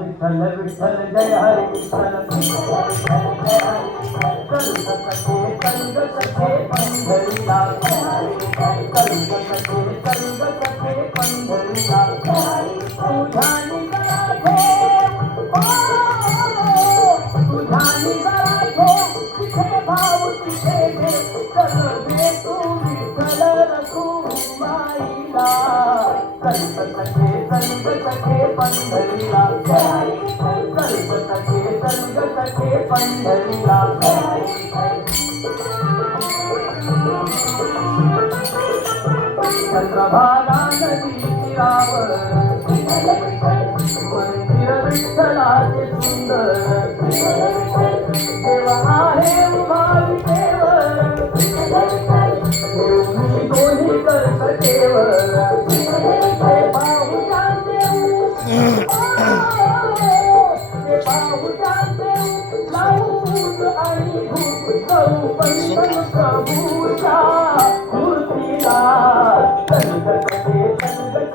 विठ्ठल विठ्ठल जय हरी विठ्ठल कलग सखे पंढरीला कलग सखे पंढरीला तुझ्यानी गराठे तुझ्यानी गराठे तिथे भाव तिथे चल दे तू विठ्ठल रखुमाईला कलग सखे पंढरीला कलग सखे पंढरीला चंद्रभागा नदी तीरावर मंदिर विठ्ठलाचे सुंदर देव आहे उभा विटेवर देवनी दोन्ही कर्तकेवर बाहुच्या देऊ बाहुच्या देऊ लावून आणि भूत जाऊ पंचम प्रभूच्या मूर्तीला कलग सखे